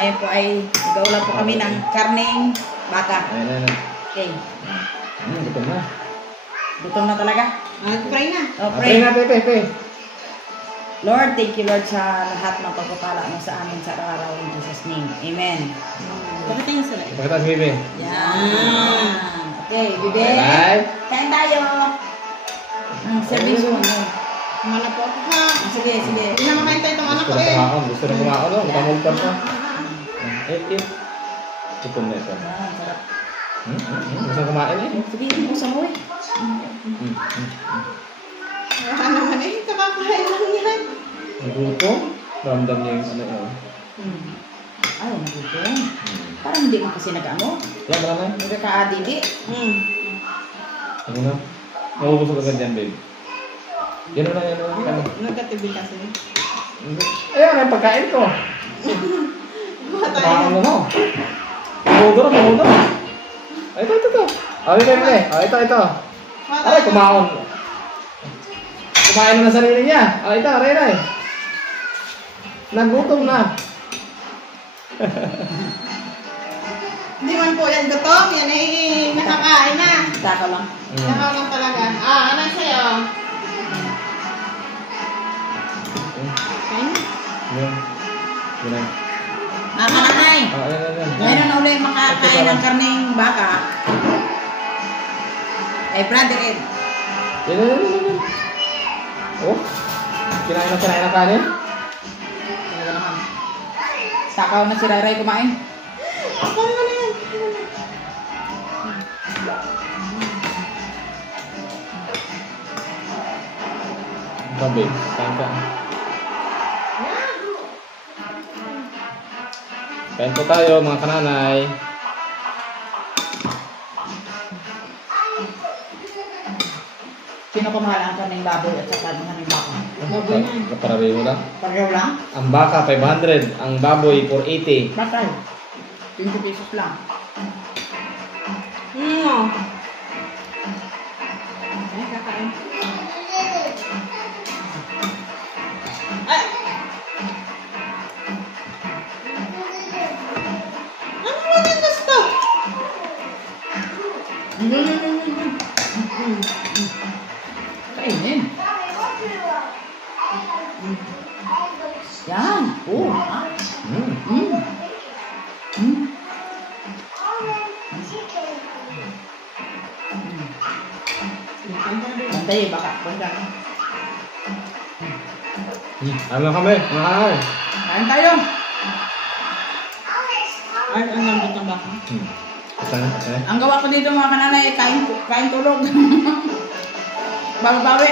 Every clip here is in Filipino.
Ngayon po ay nag-ulam po kami ng karneng baka. Ayun. Okay. Gutom na. Gutom na talaga. Pray na. Oh, Pray na, Pepe. Lord, thank you Lord sa lahat ng pagpapala mo sa amin sa araw in Jesus name. Amen. Pakita niyo sila. Pakita si Bebe. Yan. Okay, Bebe. Bye. Kain tayo. Service mo. Kumana po ako ha. Sige. Hindi na makain tayo itong anak ko eh. Gusto na kumaon, no? Makamulkan pa. Eh. Gutom na ito. Yan, sarap. Gusto kumain eh. Sige, buksan mo eh. Wala naman eh. Kakakain lang yan. Nagutom. Ramdam niya yung ano yun. Ay, nagutom. Parang hindi mo kasi nag-ano. Wala na. Hindi ka adidi. Ano na? Mabubusog agad yan, babe. Yan na. Nagkatibi kasi. Ayan, ang pagkain ko. Kuha tayo. Kumain mo. Mahudor. Ay, ito. Bebe. Ito. Ay, kumaon. Kumain na sarili niya. Ito, Ray. Nagutom na. Hindi man po yan gutom. Yan ay nakakain na. Saka lang. Nakaw lang talaga. Ano sa'yo? Kain na. Yan. Nanay. Ayan. Ngayon na ulit makakain ng karneng baka. Ay, brother Ed. Yan. Oh, kinain na kanin? Talaga naman. Sakaw na si Ray kumain. Ako na yan. Babe, kain ka. Kain po tayo mga kananay. Sino kumahal ang karneng baboy at saka ang karneng baka? Baboy na. Kapareho lang. Pareho lang? Ang baka 500, ang baboy 480. Bakal. 20 pesos lang. Ay, kakain. Ay! Ano naman yung gusto? Kainin. Yan. Oh. Bantay, baka. Bantay. Ano kami? Mga kananay. Kain tayo. Ay, ang lambot ng baka. Okay. Ang gawa ko dito mga kananay, kain tulog. Bawi-bawi.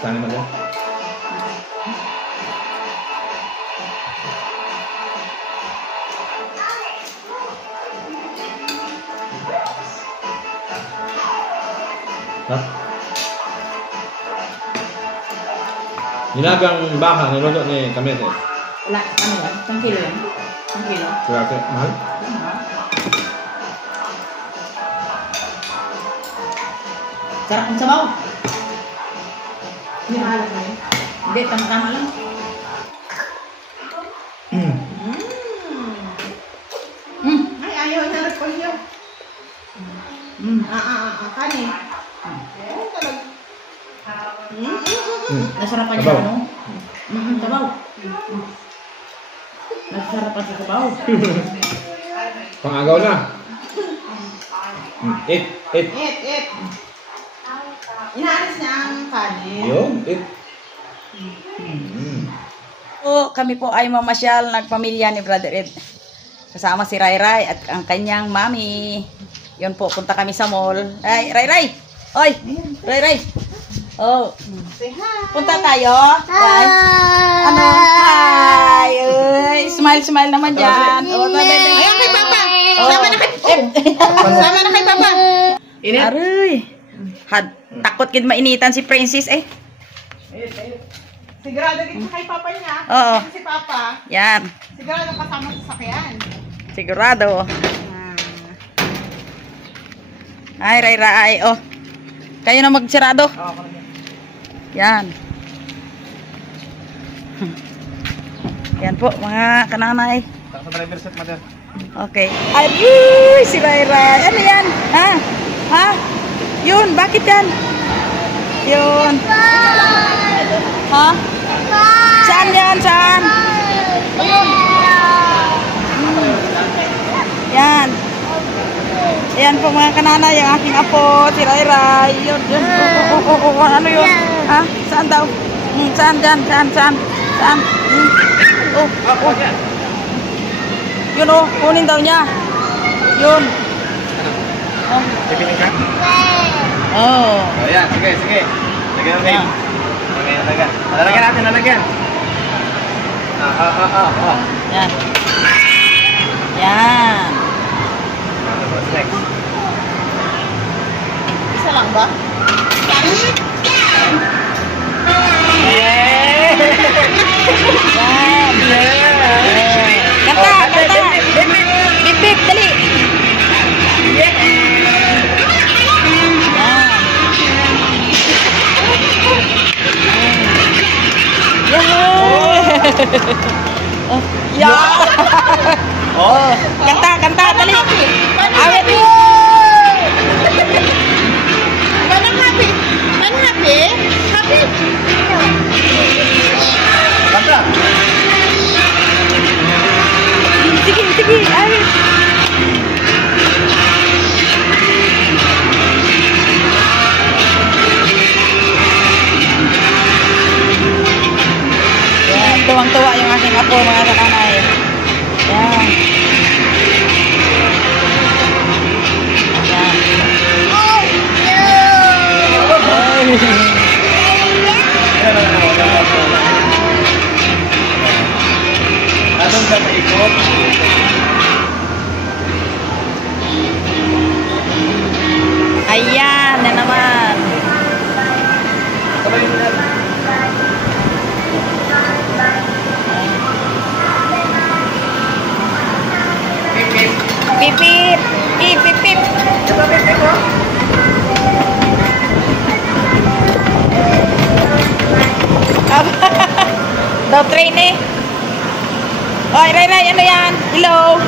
Saan naman yan? Ha? Ginagang baka, niluto ni Kamete. Wala, ano yan? Isang kilo yan? Isang kilo? Grabe, mahal? Sarap ang sabaw. Hindi maalat na yun. Hindi, tama-tama lang. Ay, ayaw na repolyo. Kanin. Ayaw talaga. Nasarapan niya Sabaw. ano? Sabaw. Nasarapan sa sabaw. Pangagaw na. Eat. Eat. Inaalis niya ang kanin. Yun, eat. Kami po ay mamasyal, nagpamilya ni Brother Ed. Kasama si Ray at ang kanyang mami. Yun po, punta kami sa mall. Ay, Ray! Oy! Ray! Oh, Say hi. punta tayo. Hi! Ano? Hi! Uy, smile naman dyan. Oh, Ayan kay Papa. Oh. Sama na kay Papa. Aray! Takot kid mainitan si Princess eh. Sigurado dito kay Papa niya. Oo. Si Papa. Yan. Sigurado kasama sa sakyan. Sigurado. Ay, Ray. Oh. Kayo na magsirado. Yan. Yan po, mga kananay. Sa driver set, mother. Okay. Ay, si Ray. Ano yan? Ha? Ha? Yun, bakit yan? Yun. Ha? Saan yan? Saan? Yan. Ayan po mga kananay, yung aking apo, si Ray. Yun, yun. Ano yun? Ha? Saan daw? Saan dyan? Saan? Saan? Oh. Yun oh, kunin daw niya. Yun. Oh. Pipinin ka? Oh. Ayan, sige. Lagyan natin. Lagyan. Lalagyan natin, lalagyan. Yan. Yan. What's next? Isa lang ba? Yan. Kanta. Bip, dali. Yan. Yan. Oh, yeah. Oh. Kanta, dali. Awit. Manang happy? Manang happy? Happy? Kanta. Sige, awit. Yan, tuwang-tuwa yung aking apo, mga kananay. Yan. Anong ka maikot? Ayan, na naman. Sabay mo na. Pip. Pipip. Pipip. Diba pip ko? Daw train eh. Oy, Ray, ano yan? Hello.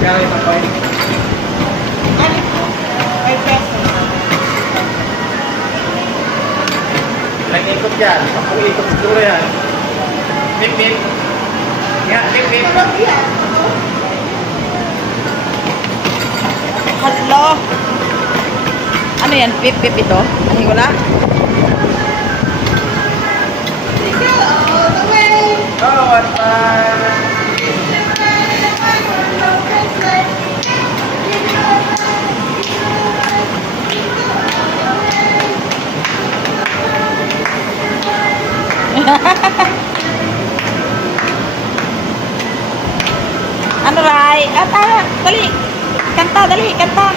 Kaya yung papay. Ay, peso. Nag-ikot yan. Ang ikot siguro yan. Pip. Nga, pip. Tulog yan. Hello. Ano yan? Pip ito? Ay, wala. Go all the way. Oh, what fun! Ano, Ray? Dali. Kanta.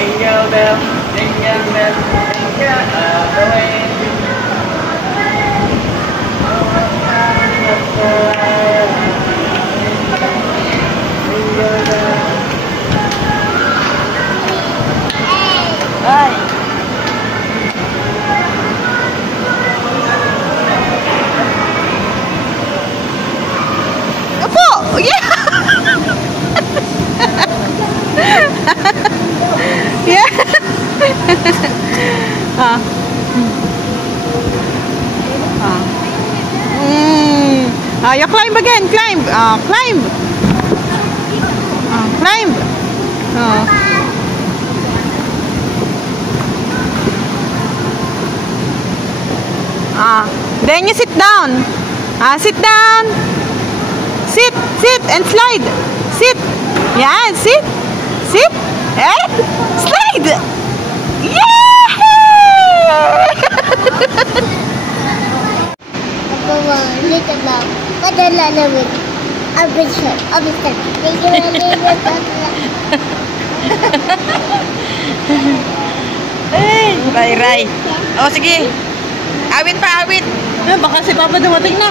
Jingle bell, jingle bell, jingle all the way. Ay. Opo! Yeah! Yeah! You climb again, climb. Climb. Climb. Then you sit down. Sit down. Sit and slide. Sit. Yeah, sit. And slide. Yeah! Little love. What a lot of Ray. Oh, sige. Awit pa. Baka si Papa dumating na.